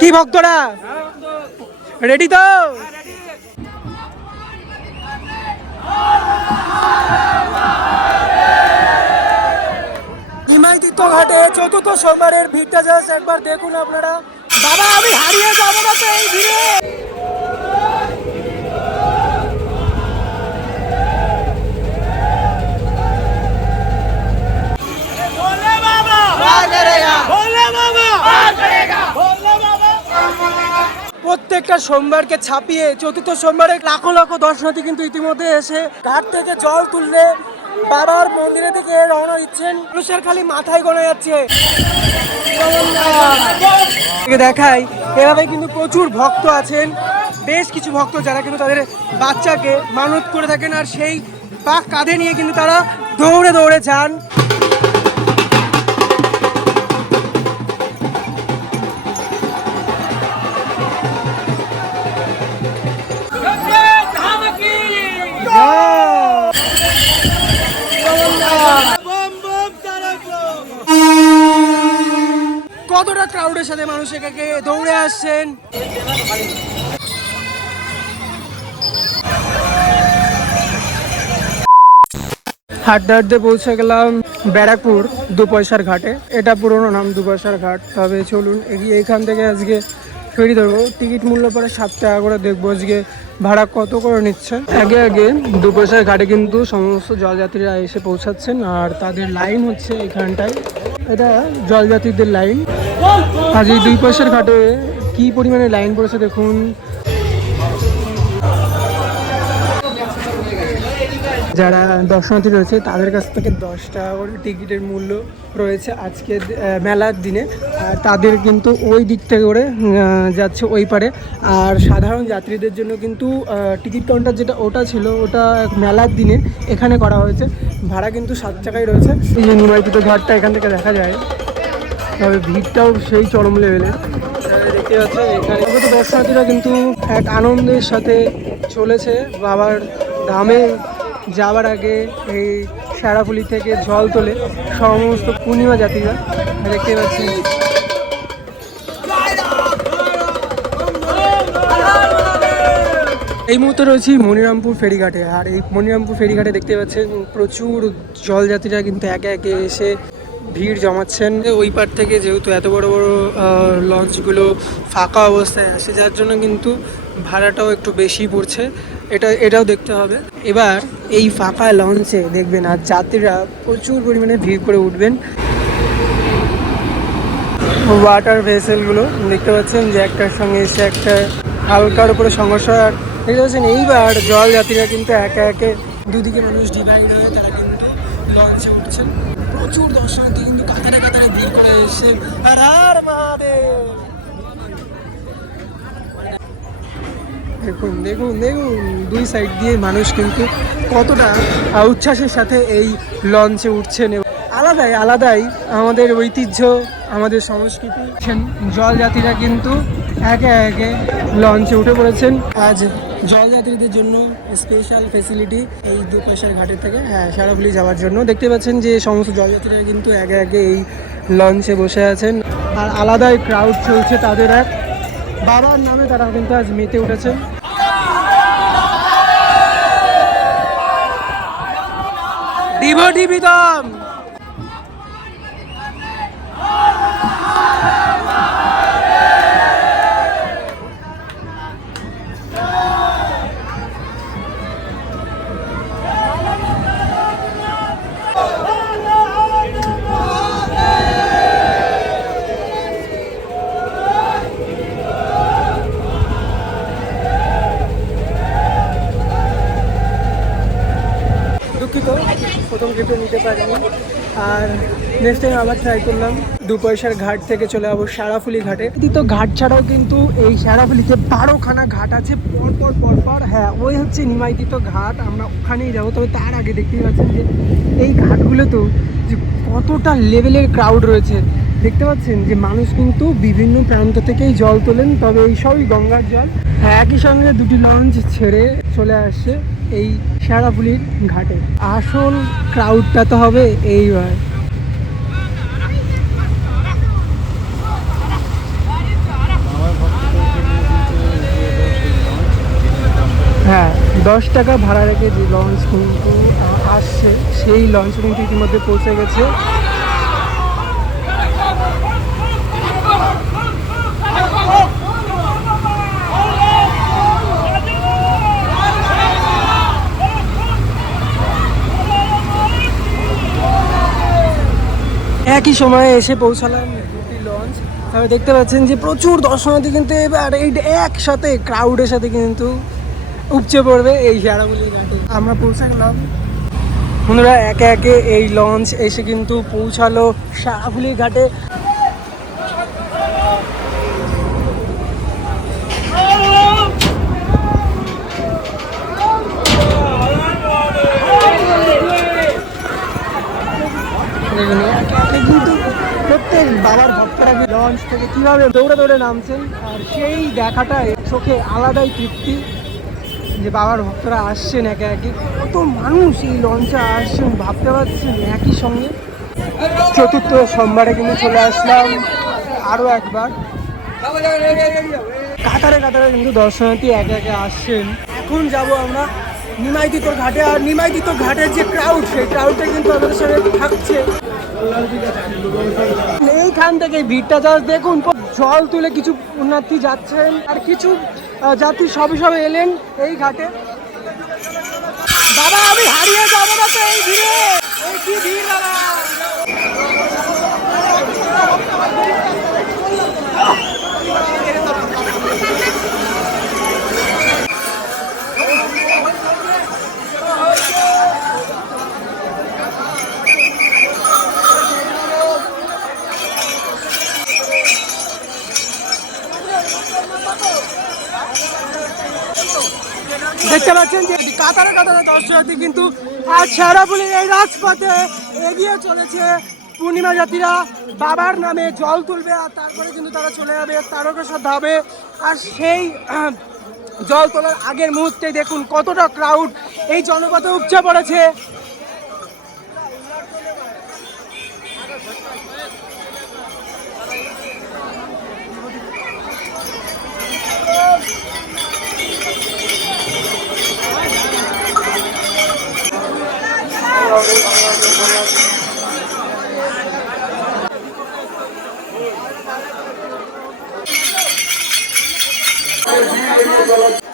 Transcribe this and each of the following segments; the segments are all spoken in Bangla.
কি ভক্তরা রেডি তো? নিমাইতীর্থ ঘাটে চতুর্থ সোমবারের ভিড়টা জাস্ট একবার দেখুন আপনারা। বাবা আমি হারিয়ে যাবো না তো এই ভিড়ে। প্রত্যেকটা সোমবারকে ছাপিয়ে চতুর্থ সোমবারে লাখো লাখো দর্শনার্থী কিন্তু ইতিমধ্যে এসে ঘাট থেকে জল তুললে বাবার মন্দিরের দিকে রওনা দিচ্ছেন। মানুষের খালি মাথায় গোনা যাচ্ছে। দেখাই এভাবে কিন্তু প্রচুর ভক্ত আছেন, বেশ কিছু ভক্ত যারা কিন্তু তাদের বাচ্চাকে মানত করে থাকেন, আর সেই পাক কাঁধে নিয়ে কিন্তু তারা দৌড়ে দৌড়ে যান। কতটা ক্রাউডের সাথে মানুষ এখানে দৌড়ে আসছেন। হাঁটতে হাঁটতে পৌঁছে গেলাম ব্যারাকপুর দু পয়সার ঘাটে। এটা পুরোনো নাম দু পয়সার ঘাট। তবে চলুন এগিয়ে এইখান থেকে আজকে ফেরি ধরবো। টিকিট মূল্য পরে 7 টাকা করে। দেখবো আজকে ভাড়া কত করে নিচ্ছে। আগে আগে দু পয়সার ঘাটে কিন্তু সমস্ত জলযাত্রীরা এসে পৌঁছাচ্ছেন, আর তাদের লাইন হচ্ছে এখানটায়। এটা জলযাত্রীদের লাইন। আজ এই 2 পয়সার ঘাটে কি পরিমাণে লাইন পড়েছে দেখুন। যারা দর্শনার্থী রয়েছে তাদের কাছ থেকে 10 টাকা করে টিকিটের মূল্য রয়েছে আজকে মেলার দিনে। আর তাদের কিন্তু ওই দিক থেকে করে যাচ্ছে ওই পারে। আর সাধারণ যাত্রীদের জন্য কিন্তু টিকিট কাউন্টার যেটা ওটা ছিল, ওটা মেলার দিনে এখানে করা হয়েছে। ভাড়া কিন্তু 7 টাকাই রয়েছে। এই যে নিমাইতীর্থ ঘাটটা এখান থেকে দেখা যায়। তবে ভিড়টাও সেই চরম লেভেলে দেখতে যাচ্ছে। এখানে দর্শনার্থীরা কিন্তু এক আনন্দের সাথে চলেছে বাবার ধামে যাওয়ার আগে। এই শেরাফুলি থেকে জল তোলে সমস্ত পূর্ণিমা যাত্রীরা, দেখতে পাচ্ছেন। এই মুহূর্তে রয়েছি মনিরামপুর ফেরিঘাটে। আর এই মনিরামপুর ফেরিঘাটে দেখতে পাচ্ছেন প্রচুর জলযাত্রীরা কিন্তু একে একে এসে ভিড় জমাচ্ছেন। ওই পার থেকে যেহেতু এত বড় বড় লঞ্চগুলো ফাঁকা অবস্থায় আসে, যার জন্য কিন্তু ভাড়াটাও একটু বেশি পড়ছে। এটাও দেখতে হবে। এবার এই ফাঁকা লঞ্চে দেখবেন আর যাত্রীরা প্রচুর পরিমাণে ভিড় করে উঠবেন। ওয়াটার ভেসেলগুলো দেখতে পাচ্ছেন যে একটার সঙ্গে এসে একটা হালকার উপরে সংঘর্ষ। আর দেখতে পাচ্ছেন এইবার জল যাত্রীরা কিন্তু একে একে দুদিকে মানুষ ডিভাইড হয়ে তারা কিন্তু লঞ্চে উঠছেন। প্রচুর দর্শনার্থী কিন্তু কাতারে কাতারে ভিড় করে এসে দেখুন দেখুন দেখুন দুই সাইড দিয়ে মানুষ কিন্তু কতটা উচ্ছ্বাসের সাথে এই লঞ্চে উঠছেন। আলাদাই আলাদাই আমাদের ঐতিহ্য, আমাদের সংস্কৃতি। জলযাত্রীরা কিন্তু একে একে লঞ্চে উঠে পড়েছেন। আজ জলযাত্রীদের জন্য স্পেশাল ফেসিলিটি এই 2 পয়সার ঘাটের থেকে শেরাফুলি যাওয়ার জন্য। দেখতে পাচ্ছেন যে সমস্ত জলযাত্রীরা কিন্তু একে একে এই লঞ্চে বসে আছেন। আর আলাদাই ক্রাউড চলছে তাদের। এক বাবার নামে তারা কিন্তু আজ মেতে উঠেছেন। ডিভোটি বিদম। প্রথম ট্রিপে নিতে পারিনি, আর নেক্সট টাইম আবার ট্রাই করলাম। 2 পয়সার ঘাট থেকে চলে যাবো শেরাফুলি ঘাটে। তো ঘাট ছাড়াও কিন্তু এই শেরাফুলিতে 12খানা ঘাট আছে পরপর পরপর। হ্যাঁ, ওই হচ্ছে নিমাইতীর্থ ঘাট, আমরা ওখানেই যাবো। তবে তার আগে দেখতেই পাচ্ছেন যে এই ঘাটগুলোতেও যে কতটা লেভেলের ক্রাউড রয়েছে। দেখতে পাচ্ছেন যে মানুষ কিন্তু বিভিন্ন প্রান্ত থেকেই জল তোলেন। তবে এই সবই গঙ্গার জল। একই সঙ্গে 2টি লঞ্চ ছেড়ে চলে আসছে এই শেরাফুলির ঘাটে। আসল ক্রাউডটা তো হবে এইবার। 10 টাকা ভাড়া রেখে যে লঞ্চ কিন্তু আসছে, সেই লঞ্চ কিন্তু ইতিমধ্যে পৌঁছে গেছে। একই সময়ে এসে পৌঁছালাম দুটি লঞ্চ। তবে দেখতে পাচ্ছেন যে প্রচুর দর্শনার্থী কিন্তু এবার এই একসাথে ক্রাউডের সাথে কিন্তু উপচে পড়বে এই শেয়াড়াফুলি ঘাটে। আমরা পৌঁছে গেলাম বন্ধুরা, একে একে এই লঞ্চ এসে কিন্তু পৌঁছালো শেয়াড়াফুলি ঘাটে। কিন্তু প্রত্যেক বাবার ভক্তরা লঞ্চ থেকে কীভাবে দৌড়ে দৌড়ে নামছেন, আর সেই দেখাটা চোখে আলাদাই তৃপ্তি যে বাবার ভক্তরা আসছেন একে একে। কত মানুষ এই লঞ্চে আসছেন ভাবতে পারছেন একই সঙ্গে। চতুর্থ সোমবারে কিন্তু চলে আসলাম আরও একবার। কাতারে কাতারে কিন্তু দর্শনার্থী একে একে আসছেন। এখন যাব আমরা নিমাইতিতর ঘাটে, আর নিমাইতিতর ঘাটের যে ক্রাউড, সেই ক্রাউডটা কিন্তু আমাদের সাথে থাকছে। এইখান থেকে ভিড়টা জাস্ট দেখুন, জল তুলে কিছু পুণ্যার্থী যাচ্ছেন আর কিছু যাত্রী সবে সবে এলেন এই ঘাটে। বাবা আমি হারিয়ে যাবো না তো এই ভিড়ে, এই কি ভিড় বাবা। দেখতে পাচ্ছেন যে কাতারে কাতারে দর্শনার্থী কিন্তু আজ শেয়াড়াফুলির এই রাজপথে এগিয়ে চলেছে। পূর্ণিমা যাত্রীরা বাবার নামে জল তুলবে আর তারপরে কিন্তু তারা চলে যাবে তারকেশ্বর ধামে। আর সেই জল তোলার আগের মুহূর্তে দেখুন কতটা ক্রাউড এই জনপথে উপচে পড়েছে।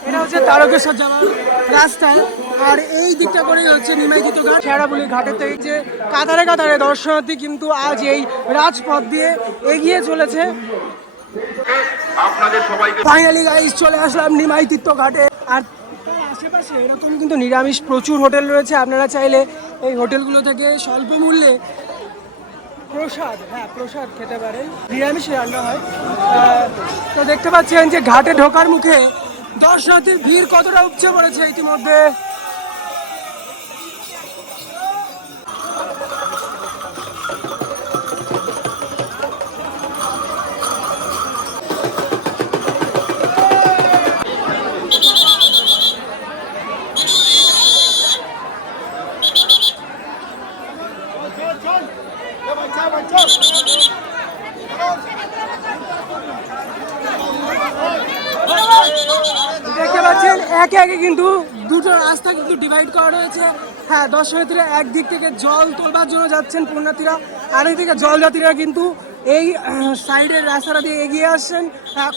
এটা হচ্ছে তারকেশ্বর যাওয়ার রাস্তা, আর এই দিকটা করেই হচ্ছে নিমাইতিত ঘাট। শেয়াড়াফুলি ঘাটের থেকে যে কাতারে কাতারে দর্শনার্থী কিন্তু আজ এই রাজপথ দিয়ে এগিয়ে চলেছে। ফাইনালি গাইস চলে আসলাম নিমাইতিত ঘাটে। আর আশেপাশে এরকম কিন্তু নিরামিষ প্রচুর হোটেল রয়েছে, আপনারা চাইলে এই হোটেলগুলো থেকে স্বল্প মূল্যে প্রসাদ খেতে পারেন, নিরামিষ রান্না হয়। তো দেখতে পাচ্ছেন যে ঘাটে ঢোকার মুখে দর্শনার্থীর ভিড় কতটা উপচে পড়েছে ইতিমধ্যে। দেখতে পাচ্ছেন একে একে কিন্তু দুটো রাস্তা কিন্তু ডিভাইড করা রয়েছে। হ্যাঁ, দর্শনার্থীরা একদিক থেকে জল তোলবার জন্য যাচ্ছেন পুণ্যার্থীরা, আরেকদিকে জলযাত্রীরা কিন্তু এই সাইডের রাস্তাটা দিয়ে এগিয়ে আসছেন।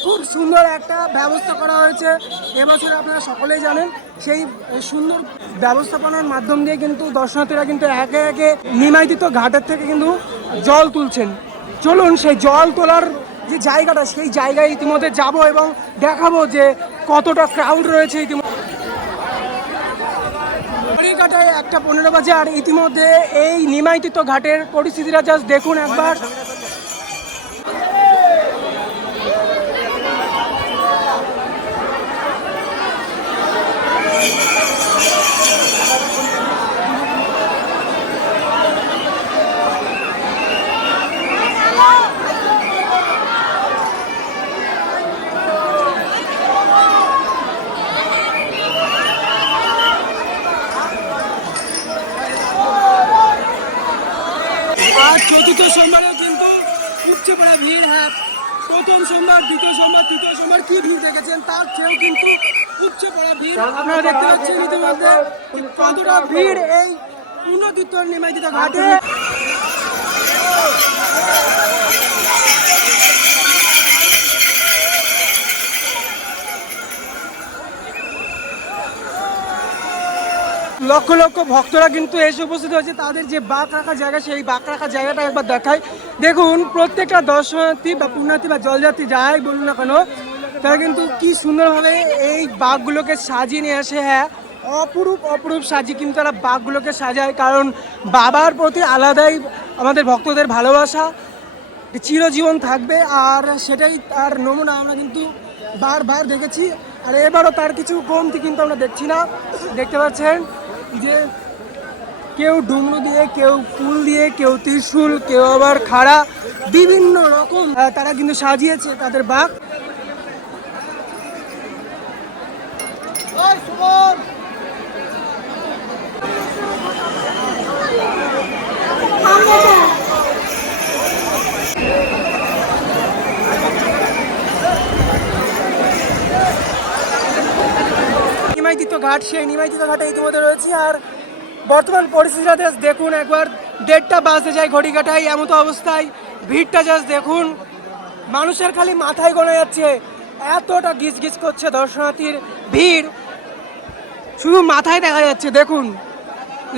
খুব সুন্দর একটা ব্যবস্থা করা হয়েছে এবছর, আপনারা সকলেই জানেন। সেই সুন্দর ব্যবস্থাপনার মাধ্যম দিয়ে কিন্তু দর্শনার্থীরা কিন্তু একে একে নিমাইতিত ঘাটের থেকে কিন্তু জল তুলছেন। চলুন সেই জল তোলার যে জায়গাটা, সেই জায়গায় ইতিমধ্যে যাব এবং দেখাবো যে কতটা ক্রাউড রয়েছে ইতিমধ্যে। 1:15 বাজে, আর ইতিমধ্যে এই নিমাইতিত ঘাটের পরিস্থিতিটা জাস্ট দেখুন একবার। আর চতুর্থ সোমবারেও কিন্তু উপচে পড়া ভিড়। হ্যাঁ, প্রথম সোমবার, দ্বিতীয় সোমবার, তৃতীয় সোমবার কি ভিড় দেখেছেন তার চেয়েও কিন্তু উপচে পড়া ভিড় আপনারা দেখতে পাচ্ছেন ইতিমধ্যে কতটা ভিড় এই পুণ্যতীর্থ নিমজ্জিত ঘাটে। লক্ষ লক্ষ ভক্তরা কিন্তু এসে উপস্থিত হয়েছে। তাদের যে বাঁক রাখা জায়গা, সেই বাঁক রাখা জায়গাটা একবার দেখায়। দেখুন প্রত্যেকটা দর্শনার্থী বা পুণ্যার্থী বা জলযাত্রী যাই বলুন না কেন, তারা কিন্তু কি সুন্দরভাবে এই বাঁকগুলোকে সাজিয়ে নিয়ে আসে। হ্যাঁ, অপরূপ অপরূপ সাজিয়ে কিন্তু তারা বাঁকগুলোকে সাজায়, কারণ বাবার প্রতি আলাদাই আমাদের ভক্তদের ভালোবাসা চিরজীবন থাকবে। আর সেটাই তার নমুনা আমরা কিন্তু বারবার দেখেছি। আর এবারও তার কিছু কমতি কিন্তু আমরা দেখছি না। দেখতে পাচ্ছেন যে কেউ ডুমরু দিয়ে, কেউ ফুল দিয়ে, কেউ ত্রিশূল, কেউ আবার খাড়া, বিভিন্ন রকম তারা কিন্তু সাজিয়েছে তাদের বাঁক। নিমজ্জিত ঘাট, সেই নিমজ্জিত ঘাটে ইতিমধ্যে রয়েছে। আর বর্তমান পরিস্থিতিটা জাস্ট দেখুন একবার, 1:30 বাজতে যায় ঘড়ি কাটায়, এমন অবস্থায় ভিড়টা জাস্ট দেখুন, মানুষের খালি মাথায় গোনা যাচ্ছে, এতটা গিজ গিজ করছে দর্শনার্থীর ভিড়, শুধু মাথায় দেখা যাচ্ছে। দেখুন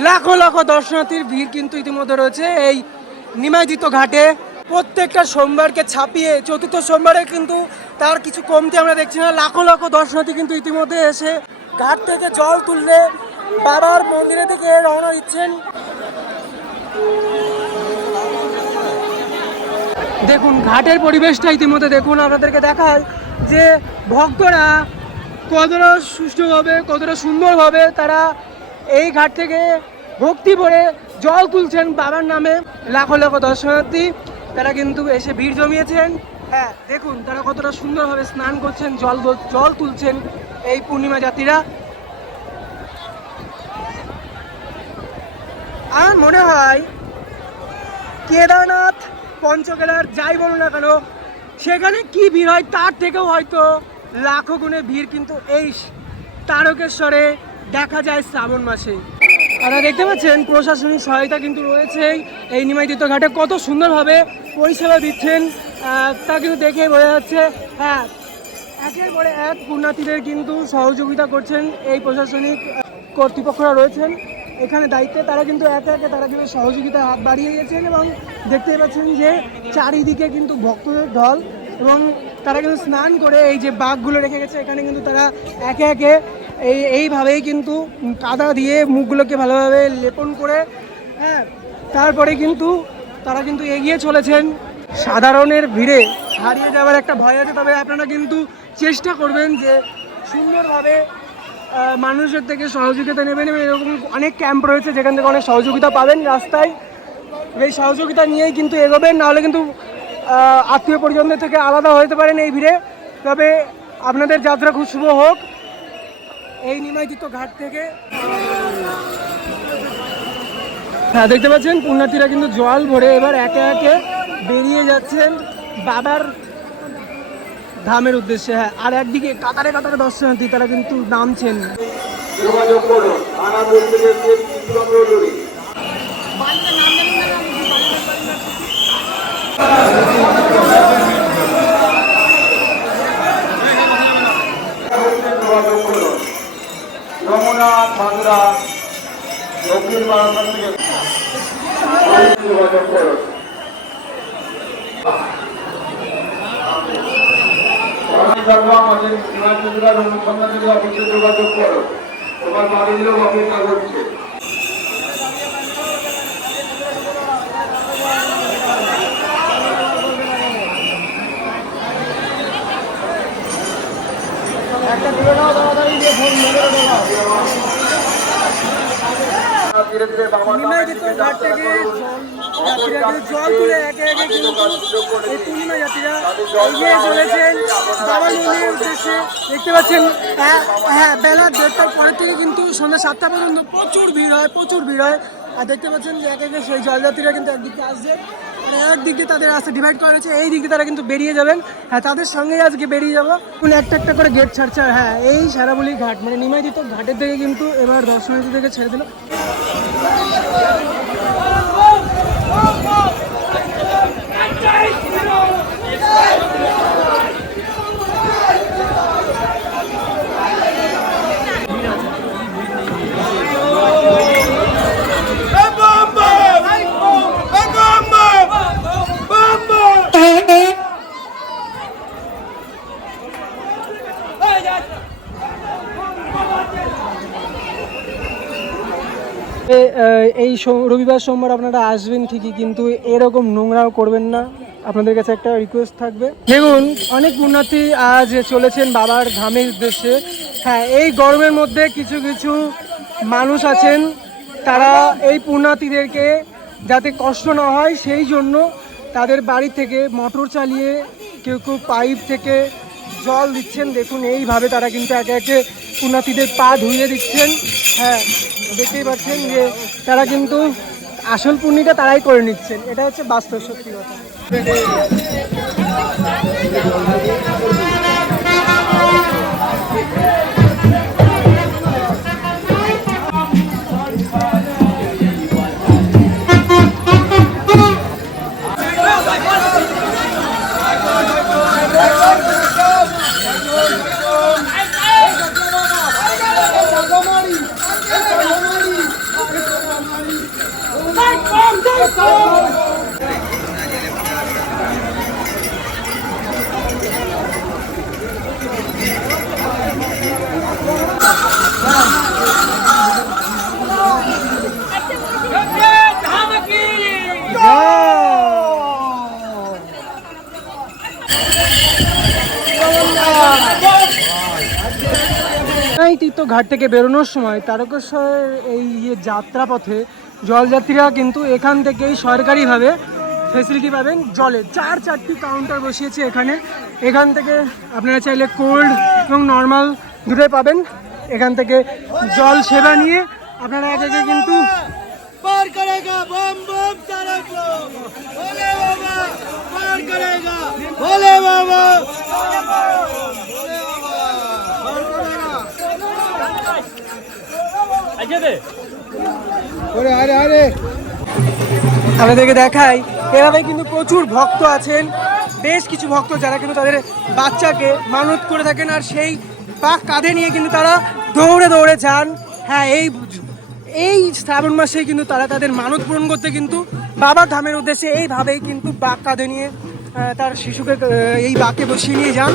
লাখো লাখো দর্শনার্থীর ভিড় কিন্তু ইতিমধ্যে রয়েছে এই নিমজ্জিত ঘাটে। প্রত্যেকটা সোমবারকে ছাপিয়ে চতুর্থ সোমবারে কিন্তু তার কিছু কমতি আমরা দেখছি না। লাখো লাখো দর্শনার্থী কিন্তু ইতিমধ্যে এসে ঘাট থেকে জল তুললে বাবার মন্দিরের দিকে রওনা দিচ্ছেন। দেখুন ঘাটের পরিবেশটা ইতিমধ্যে দেখুন, আপনাদেরকে দেখায় যে ভক্তরা কতটা সুষ্ঠুভাবে, কতটা সুন্দরভাবে তারা এই ঘাট থেকে ভক্তি ভরে জল তুলছেন বাবার নামে। লাখো লাখো দর্শনার্থী তারা কিন্তু এসে ভিড় জমিয়েছেন। হ্যাঁ দেখুন তারা কতটা সুন্দরভাবে স্নান করছেন, জল তুলছেন এই পূর্ণিমা যাত্রীরা। আমার মনে হয় কেদারনাথ, পঞ্চকেদার যাই বলুন না কেন, সেখানে কি ভিড় হয় তার থেকেও হয়তো লাখো গুণে ভিড় কিন্তু এই তারকেশ্বরে দেখা যায় শ্রাবণ মাসে। আপনারা দেখতে পাচ্ছেন প্রশাসনিক সহায়তা কিন্তু রয়েছে এই নিমজ্জিত ঘাটে, কত সুন্দরভাবে পরিষেবা দিচ্ছেন তা কিন্তু দেখে বোঝা যাচ্ছে। হ্যাঁ, একের পরে এক পুণ্যার্থীদের কিন্তু সহযোগিতা করছেন এই প্রশাসনিক কর্তৃপক্ষরা রয়েছেন এখানে দায়িত্বে। তারা কিন্তু একে একে তারা কিন্তু সহযোগিতা হাত বাড়িয়ে গেছেন এবং দেখতে পাচ্ছেন যে চারিদিকে কিন্তু ভক্তদের ঢল, এবং তারা কিন্তু স্নান করে এই যে বাঘগুলো রেখে গেছে এখানে কিন্তু তারা একে একে এইভাবেই কিন্তু কাদা দিয়ে মুখগুলোকে ভালোভাবে লেপন করে, হ্যাঁ, তারপরে কিন্তু তারা কিন্তু এগিয়ে চলেছেন। সাধারণের ভিড়ে হারিয়ে যাওয়ার একটা ভয় আছে, তবে আপনারা কিন্তু চেষ্টা করবেন যে সুন্দরভাবে মানুষের থেকে সহযোগিতা নেবেন। এরকম অনেক ক্যাম্প রয়েছে যেখান থেকে অনেক সহযোগিতা পাবেন রাস্তায়, এই সহযোগিতা নিয়েই কিন্তু এগোবেন, নাহলে কিন্তু আত্মীয় পরিজনদের থেকে আলাদা হতে পারেন এই ভিড়ে। তবে আপনাদের যাত্রা খুব শুভ হোক এই নিমজ্জিত ঘাট থেকে। হ্যাঁ দেখতে পাচ্ছেন পুণ্যার্থীরা কিন্তু জল ভরে এবার একে একে বেরিয়ে যাচ্ছেন বাবার ধামের উদ্দেশ্যে। হ্যাঁ, আর একদিকে কাতারে কাতারে দর্শনার্থী তারা কিন্তু নামছেন। যমুনা, বাংলা, দক্ষিণ বাংলা থেকে যোগাযোগ করুন। আমাদের অনুসন্ধান থেকে অফিসে যোগাযোগ করো, তোমার বাড়ির লোক অপেক্ষা করছে। একটা তুলে নাও তাড়াতাড়ি, দিয়ে ফোন ধরে নিমজ্জিত ঘাট থেকে জল তুলে একে একে কিন্তু এই পূর্ণিমা যাত্রীরা এগিয়ে চলেছেন বাবার মন্দিরের উদ্দেশ্যে। দেখতে পাচ্ছেন হ্যাঁ বেলা 1:30টার পরের থেকে কিন্তু সন্ধ্যা 7টা পর্যন্ত প্রচুর ভিড় হয়, প্রচুর ভিড় হয়। আর দেখতে পাচ্ছেন যে একে একে সেই জলযাত্রীরা কিন্তু একদিকে আসছে আর একদিক দিয়ে তাদের রাস্তা ডিভাইড করা হয়েছে, এই দিক দিয়ে তারা কিন্তু বেরিয়ে যাবেন। হ্যাঁ, তাদের সঙ্গেই আজকে বেরিয়ে যাবো। একটা একটা করে গেট ছাড়ছে। আর হ্যাঁ, এই সারাবলি ঘাট মানে নিমাইদিত ঘাটের থেকে কিন্তু এবার দর্শনার্থীদেরকে ছেড়ে দিল। এই রবিবার সোমবার আপনারা আসবেন ঠিকই, কিন্তু এরকম নোংরাও করবেন না। আপনাদের কাছে একটা রিকোয়েস্ট থাকবে। দেখুন, অনেক পুণ্যার্থী আজ চলেছেন বাবার ধামের উদ্দেশ্যে। হ্যাঁ, এই গরমের মধ্যে কিছু কিছু মানুষ আছেন, তারা এই পুণ্যার্থীদেরকে যাতে কষ্ট না হয় সেই জন্য তাদের বাড়ি থেকে মোটর চালিয়ে কেউ কেউ পাইপ থেকে জল দিচ্ছেন। দেখুন, এইভাবে তারা কিন্তু একে একে পুণ্যার্থীদের পা ধুইয়ে দিচ্ছেন। হ্যাঁ, দেখতেই পাচ্ছেন যে তারা কিন্তু আসল পুণ্যটা তারাই করে নিচ্ছেন। এটা হচ্ছে বাস্তব সত্যি কথা। তীর্থঘাট থেকে বেরোনোর সময় তারকেশ্বরের এই যাত্রাপথে জলযাত্রীরা কিন্তু এখান থেকেই সরকারিভাবে ফেসিলিটি পাবেন। জলে 4টি কাউন্টার বসিয়েছে এখানে। এখান থেকে আপনারা চাইলে কোল্ড এবং নর্মাল দুটোই পাবেন। এখান থেকে জল সেবা নিয়ে আপনারা একে একে কিন্তু পার করেগা। বম বম তারক ভোলে বাবা পার করেগা, ভোলে বাবা। আপনাদেরকে দেখাই, এভাবে কিন্তু প্রচুর ভক্ত আছেন। বেশ কিছু ভক্ত যারা কিন্তু তাদের বাচ্চাকে মানত করে থাকেন, আর সেই বাঁক কাঁধে নিয়ে কিন্তু তারা দৌড়ে দৌড়ে যান। হ্যাঁ, এই শ্রাবণ মাসে কিন্তু তারা তাদের মানত পূরণ করতে কিন্তু বাবার ধামের উদ্দেশ্যে এইভাবেই কিন্তু বাঁক কাঁধে নিয়ে তার শিশুকে এই বাঁকে বসিয়ে নিয়ে যান।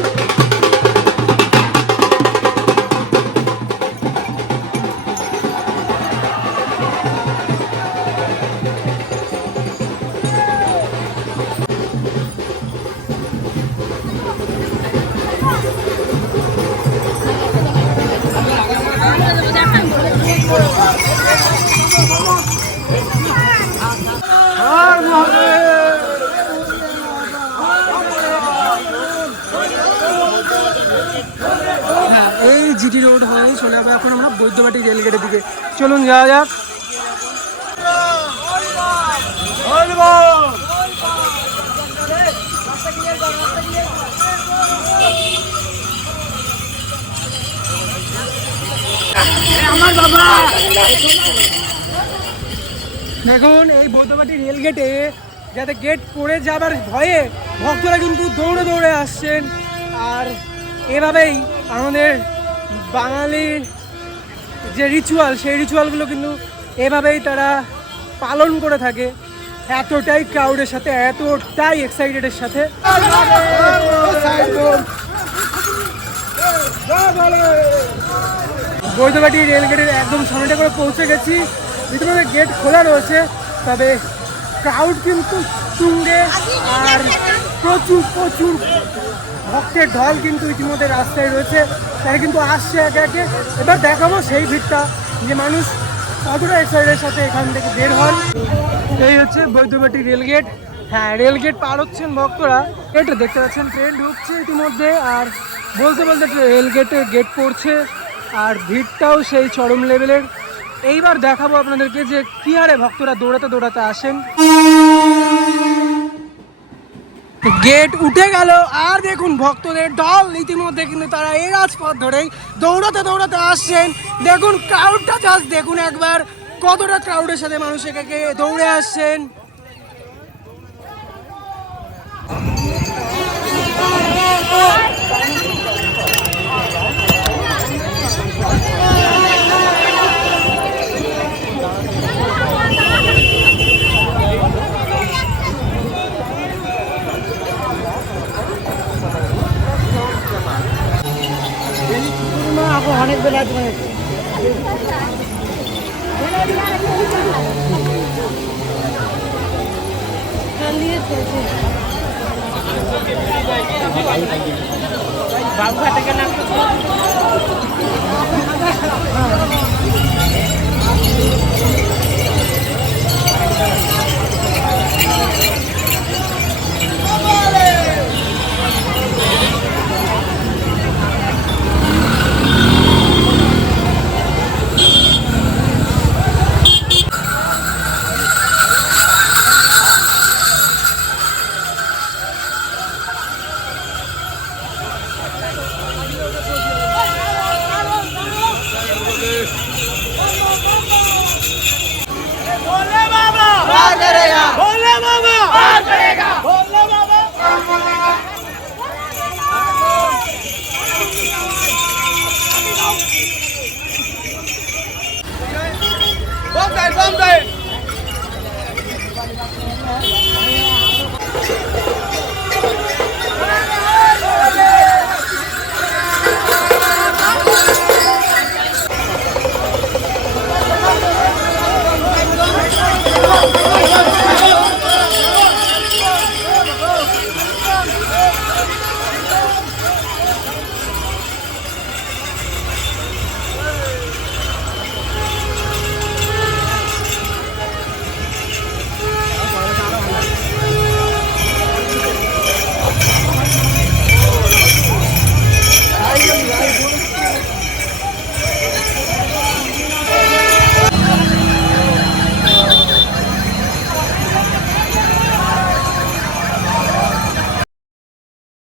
এই জিটি রোড হয়ে চলে যাবে এখন আমরা বৈদ্যবাটি রেলগেটের দিকে। চলুন যাওয়া যাক। দেখুন, এই বৈদ্যবাটি রেলগেটে যাতে গেট পড়ে যাবার ভয়ে ভক্তরা কিন্তু দৌড়ে দৌড়ে আসছেন। আর এভাবেই আমাদের বাঙালির যে রিচুয়াল, সেই রিচুয়ালগুলো কিন্তু এভাবেই তারা পালন করে থাকে, এতটাই ক্রাউডের সাথে, এতটাই এক্সাইটেডের সাথে। বৈদ্যবাটি রেলগেটের একদম সামনেটা করে পৌঁছে গেছি। ইতিমধ্যে গেট খোলা রয়েছে, তবে ক্রাউড কিন্তু তুঙ্গে, আর প্রচুর প্রচুর ভক্তের ঢল কিন্তু ইতিমধ্যে রাস্তায় রয়েছে। তারা কিন্তু আসছে একে একে। এবার দেখাবো সেই ভিড়টা, যে মানুষ কতটা এক্সাইটের সাথে এখান থেকে বের হন। এই হচ্ছে বৈদ্যবাটি রেলগেট। হ্যাঁ, রেলগেট পার হচ্ছেন ভক্তরা। এটা দেখতে পাচ্ছেন, ট্রেন ঢুকছে ইতিমধ্যে, আর বলতে বলতে রেলগেটে গেট পড়ছে, আর ভিড়টাও সেই চরম লেভেলের। এইবার দেখাবো আপনাদেরকে যে কি হারে ভক্তরা দৌড়াতে দৌড়াতে আসেন। গেট উঠে গেল আর দেখুন ভক্তদের ঢল ইতিমধ্যে কিন্তু তারা এই রাজপথ ধরেই দৌড়াতে দৌড়াতে আসছেন। দেখুন ক্রাউডটা জাস্ট দেখুন একবার, কতটা ক্রাউডের সাথে মানুষ এখানে দৌড়ে আসছেন। অনেক বেলা Bom,